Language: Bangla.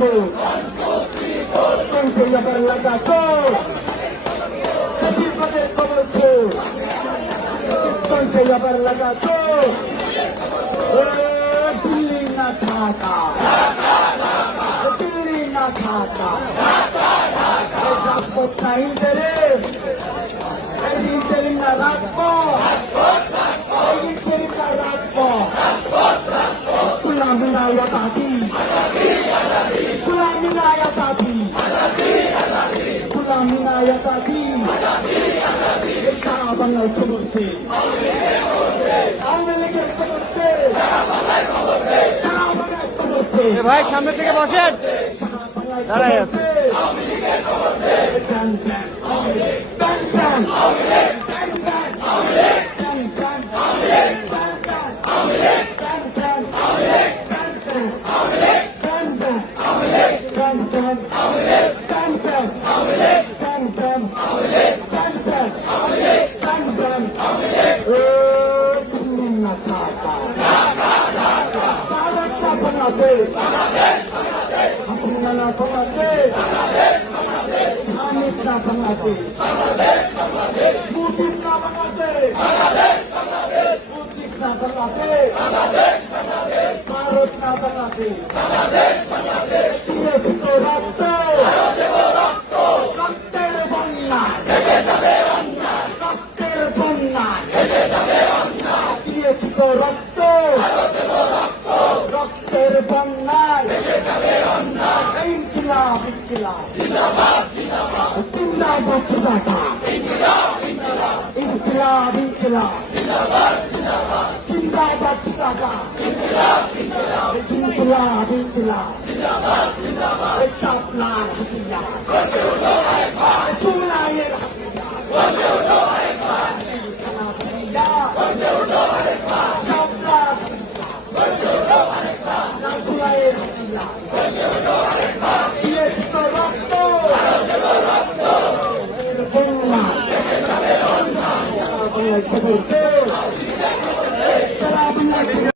বন্ধু চলছে আবার লাগাতো পদের খবর চলছে আবার লাগাতো দিল্লি না ঢাকা দিল্লি না ঢাকা রাজপথ না ইন্টারে ইন্টারিম না রাজপথ ইন্টারিম না রাজপথ গুলামিনা আজাদি গুলামিনা আজাদি গুলামিনা আজাদি সারা বাংলার খবরতে আওয়ামী লীগের খবরতে সারা বাংলার খবরতে ভাই সামনে থেকে বসেন সারা বাংলার দাঁড়াই আছে। খবরতে ব্যান ব্যান ব্যান ব্যান ব্যান ব্যান ব্যান ব্যান ভারত না বাংলাদেশ রক্ত রক্তের বন্যা রক্তের বন্যা দিয়েছি তো রক্ত রক্তের বন্যায় ইনকিলাব ইনকিলাব জিন্দাবাদ জিন্দাবাদ ইনকিলাব ইনকিলাব জিন্দাবাদ জিন্দাবাদ ইনকিলাব ইনকিলাব শাপলা হাতিয়ার